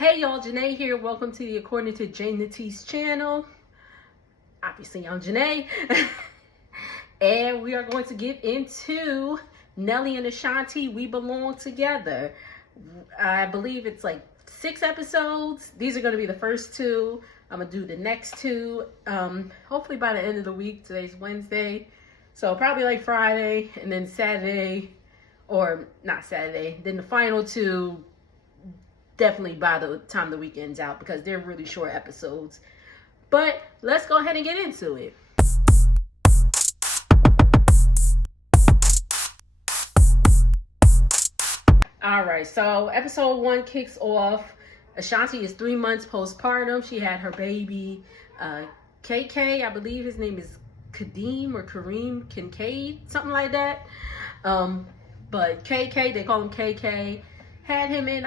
Hey y'all, Janae here. Welcome to the According to Janate's channel. Obviously, I'm Janae. And we are going to get into Nelly and Ashanti, We Belong Together. I believe it's like 6 episodes. These are going to be the first 2. I'm going to do the next 2. Hopefully by the end of the week. Today's Wednesday. So probably like Friday and then Saturday. Or not Saturday. Then the final 2 definitely by the time the weekend's out, because they're really short episodes. But let's go ahead and get into it. All right, so episode 1 kicks off. Ashanti is 3 months postpartum. She had her baby, KK. I believe his name is Kareem Kincaid, something like that. But KK, they call him KK. Had him in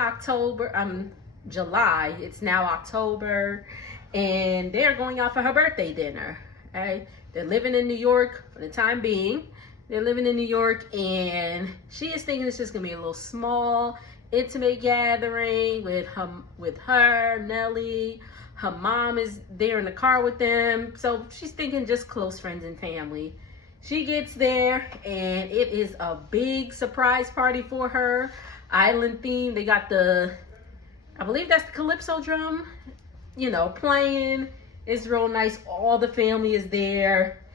July. It's now October, and they're going out for her birthday dinner. Okay, they're living in New York for the time being. They're living in New York, and she is thinking it's just gonna be a little small, intimate gathering with her, Nelly. Her mom is there in the car with them, so she's thinking just close friends and family. She gets there, and it is a big surprise party for her. Island theme. They got I believe that's the calypso drum, playing. It's real nice. All the family is there,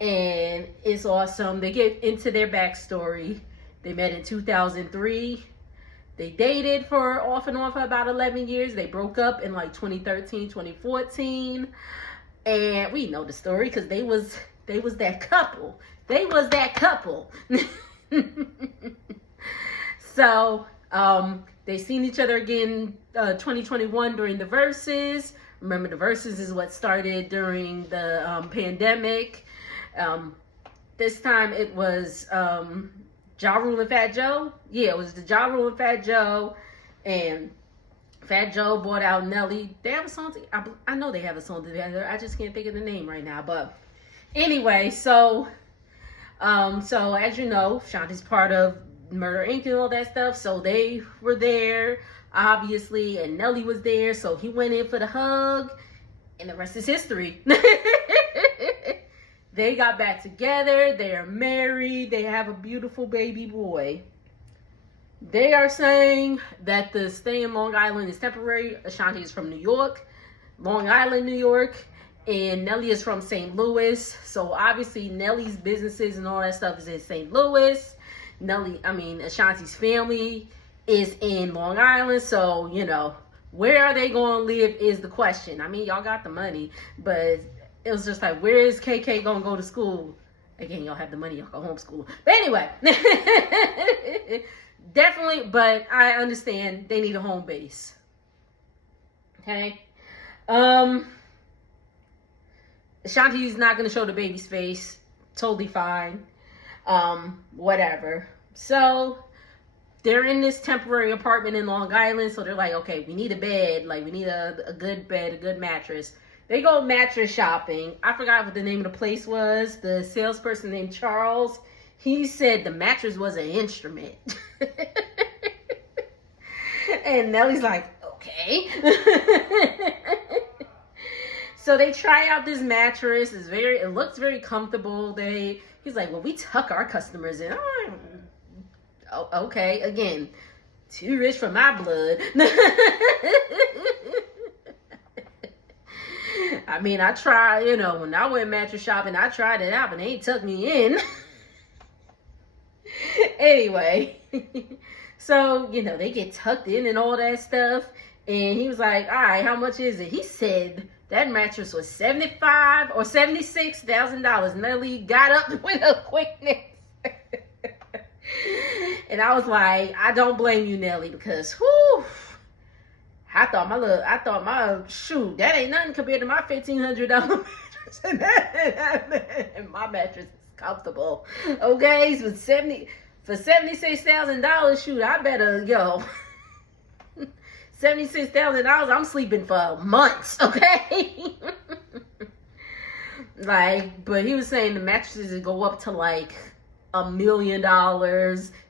and it's awesome. They get into their backstory. They met in 2003. They dated for off and on for about 11 years. They broke up in like 2013, 2014. And we know the story because they was that couple. They was that couple. So, they seen each other again 2021 during the Verses. Remember, the Verses is what started during the pandemic. This time it was Ja Rule and Fat Joe. Yeah, it was the Ja Rule and Fat Joe. And Fat Joe brought out Nelly. They have a song together. I know they have a song together. I just can't think of the name right now. But anyway, so as you know, Ashanti's part of Murder Inc. and all that stuff, so they were there obviously, and Nelly was there, so he went in for the hug, and the rest is history. They got back together. They are married. They have a beautiful baby boy. They are saying that the stay in Long Island is temporary. Ashanti is from New York, Long Island, New York, and Nelly is from St. Louis, so obviously Nelly's businesses and all that stuff is in St. Louis. Ashanti's family is in Long Island, so, where are they going to live is the question. Y'all got the money, but it was just like, where is KK going to go to school? Again, y'all have the money, y'all go homeschool. But anyway, definitely, but I understand they need a home base. Okay? Ashanti's not going to show the baby's face. Totally fine. Whatever. So they're in this temporary apartment in Long Island. So they're like, okay, we need a bed. Like, we need a good bed, a good mattress. They go mattress shopping. I forgot what the name of the place was. The salesperson named Charles, he said the mattress was an instrument. And Nelly's like, okay. So they try out this mattress. It looks very comfortable. He's like, well, we tuck our customers in. Oh, okay, again, too rich for my blood. I tried, when I went mattress shopping, I tried it out, but they ain't tucked me in. Anyway, so, they get tucked in and all that stuff. And he was like, all right, how much is it? He said that mattress was $75,000 or $76,000. Nelly got up with a quickness. And I was like, I don't blame you, Nelly, because I thought that ain't nothing compared to my $1,500 mattress. And my mattress is comfortable. Okay, so for $76,000, shoot, I better go. $76,000, I'm sleeping for months, okay? But he was saying the mattresses go up to like $1 million.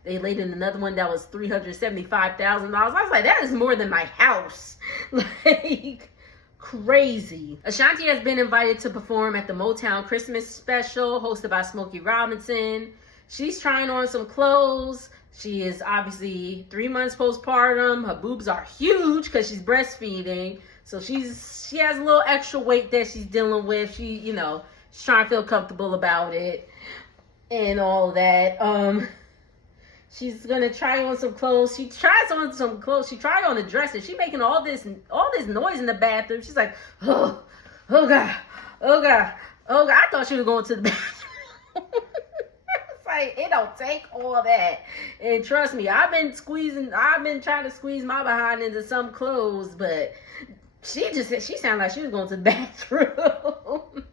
They laid in another one that was $375,000. I was like, that is more than my house. Like, crazy. Ashanti has been invited to perform at the Motown Christmas special hosted by Smokey Robinson. She's trying on some clothes. She is obviously 3 months postpartum. Her boobs are huge because she's breastfeeding. So she has a little extra weight that she's dealing with. She's trying to feel comfortable about it and all of that. She's gonna try on some clothes. She tries on some clothes. She tried on a dress and she making all this noise in the bathroom. She's like, oh God, oh God, oh God. I thought she was going to the bathroom. It's like, it don't take all that. And trust me, I've been trying to squeeze my behind into some clothes, but she sounded like she was going to the bathroom.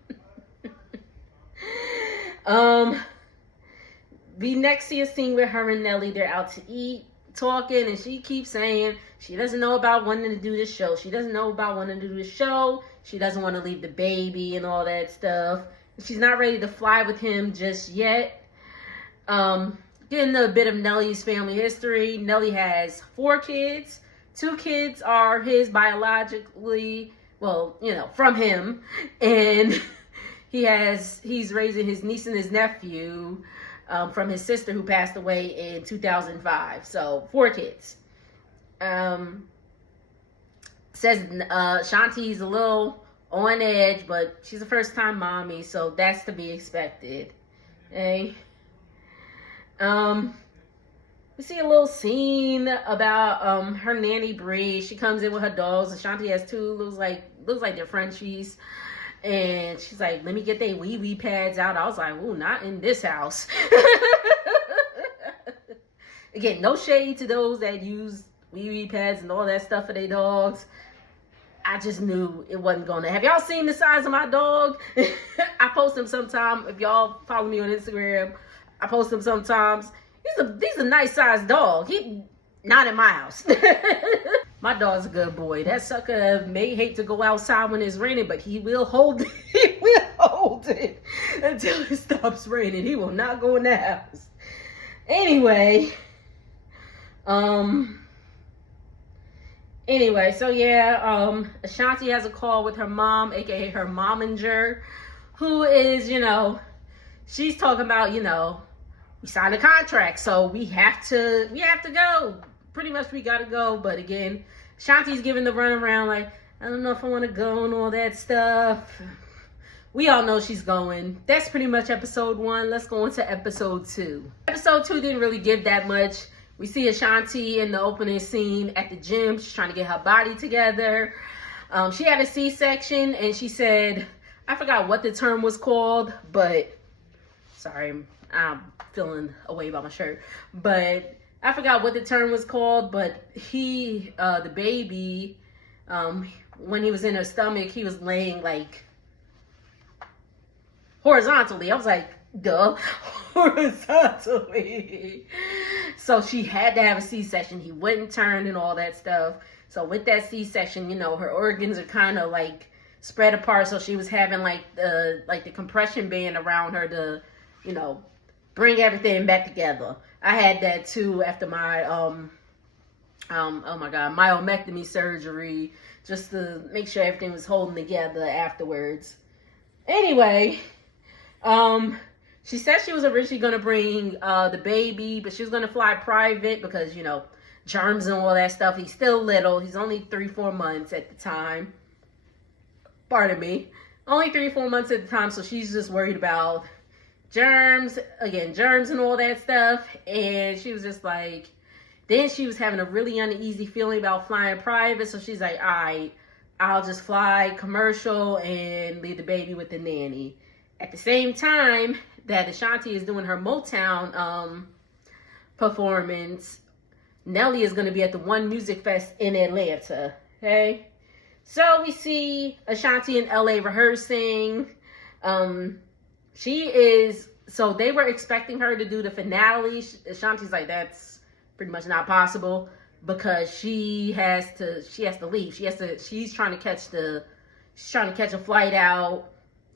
We next see a scene with her and Nelly. They're out to eat, talking, and she keeps saying she doesn't know about wanting to do this show. She doesn't know about wanting to do this show. She doesn't want to leave the baby and all that stuff. She's not ready to fly with him just yet. Getting a bit of Nelly's family history. Nelly has 4 kids. 2 kids are his biologically, well, from him. And he's raising his niece and his nephew from his sister who passed away in 2005. So 4 kids. Says Ashanti's a little on edge, but she's a first-time mommy, so that's to be expected. Okay. We see a little scene about her Nanny Bri. She comes in with her dogs. Ashanti has 2, looks like they're Frenchies. And she's like, let me get their wee pads out. I was like, ooh, not in this house. Again, no shade to those that use wee pads and all that stuff for their dogs. I just knew it wasn't gonna. Have y'all seen the size of my dog? I post him sometime. If y'all follow me on Instagram, I post him sometimes. He's a nice sized dog. He not in my house. My dog's a good boy. That sucker may hate to go outside when it's raining, but he will hold it. He will hold it until it stops raining. He will not go in the house. Anyway, so yeah, Ashanti has a call with her mom, aka her momager, who is, she's talking about, we signed a contract, so we have to go. Pretty much we gotta go. But again, Ashanti's giving the runaround like, I don't know if I want to go and all that stuff. We all know she's going. That's pretty much episode 1. Let's go into episode 2. Episode 2 didn't really give that much. We see Ashanti in the opening scene at the gym. She's trying to get her body together. She had a C-section, and she said, I forgot what the term was called, but sorry, I'm feeling away by my shirt. But I forgot what the term was called, but the baby, when he was in her stomach, he was laying like horizontally. I was like, duh, horizontally. So she had to have a C-section. He wouldn't turn and all that stuff. So with that C-section, her organs are kind of like spread apart. So she was having like the compression band around her to, bring everything back together. I had that too after my oh my God, myomectomy surgery, just to make sure everything was holding together afterwards. Anyway, she said she was originally gonna bring the baby, but she was gonna fly private because germs and all that stuff. He's still little. He's only 3-4 months at the time. Pardon me, only 3-4 months at the time. So she's just worried about germs and all that stuff. And she was just like, then she was having a really uneasy feeling about flying private. So she's like, all right, I'll just fly commercial and leave the baby with the nanny. At the same time that Ashanti is doing her Motown performance, Nelly is going to be at the One Music Fest in Atlanta. Okay, so we see Ashanti in LA rehearsing. So they were expecting her to do the finale. Ashanti's like, that's pretty much not possible because she has to leave. She's trying to catch a flight out,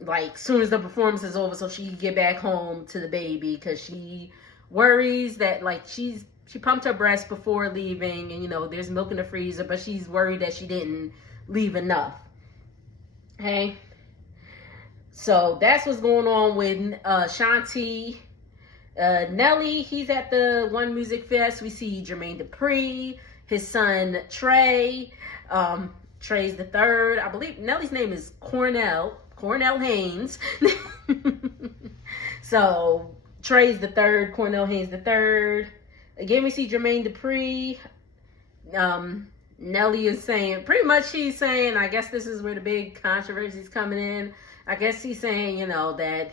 like soon as the performance is over so she can get back home to the baby, because she worries that like she pumped her breast before leaving, and you know there's milk in the freezer, but she's worried that she didn't leave enough. Okay, so that's what's going on with Ashanti. Nelly, he's at the One Music Fest. We see Jermaine Dupri, his son Trey, Trey's the third. I believe Nelly's name is Cornell Haynes. So Trey's the third, Cornell Haynes the third. Again, we see Jermaine Dupri. Nelly is saying, pretty much he's saying, I guess this is where the big controversy is coming in. I guess he's saying, you know, that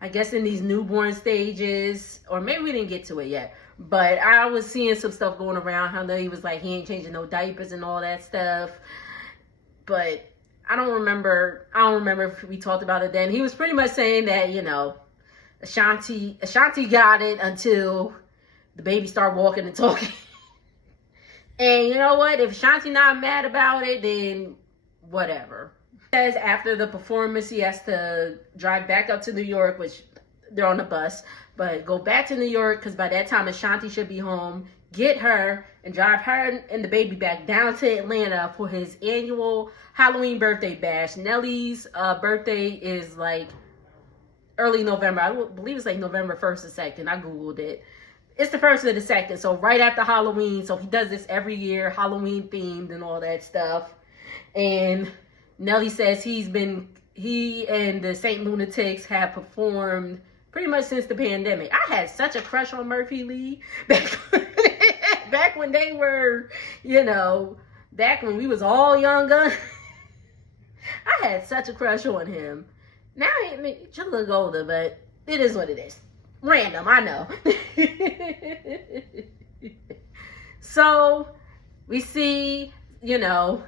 I guess in these newborn stages, or maybe we didn't get to it yet, but I was seeing some stuff going around how he was like, he ain't changing no diapers and all that stuff. But I don't remember if we talked about it then. He was pretty much saying that, you know, Ashanti got it until the baby started walking and talking. And you know what? If Ashanti not mad about it, then whatever. Says after the performance, he has to drive back up to New York, which they're on the bus, but go back to New York because by that time Ashanti should be home, get her and drive her and the baby back down to Atlanta for his annual Halloween birthday bash. Nelly's birthday is like early November. I believe it's like November 1st or 2nd. I Googled it. It's the 1st or the 2nd, so right after Halloween. So he does this every year, Halloween themed and all that stuff. And Nelly says he and the Saint Lunatics have performed pretty much since the pandemic. I had such a crush on Murphy Lee back when they were, you know, back when we was all young guns. I had such a crush on him. Now, I mean, just a little older, but it is what it is. Random, I know. So, we see, you know,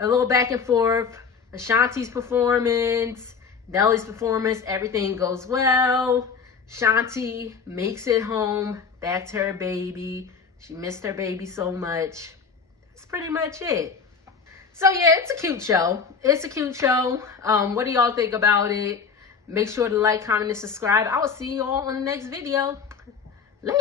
a little back and forth. Ashanti's performance, Nelly's performance, everything goes well. Ashanti makes it home, back to her baby. She missed her baby so much. That's pretty much it. So yeah, it's a cute show. It's a cute show. What do y'all think about it? Make sure to like, comment, and subscribe. I will see you all in the next video. Later.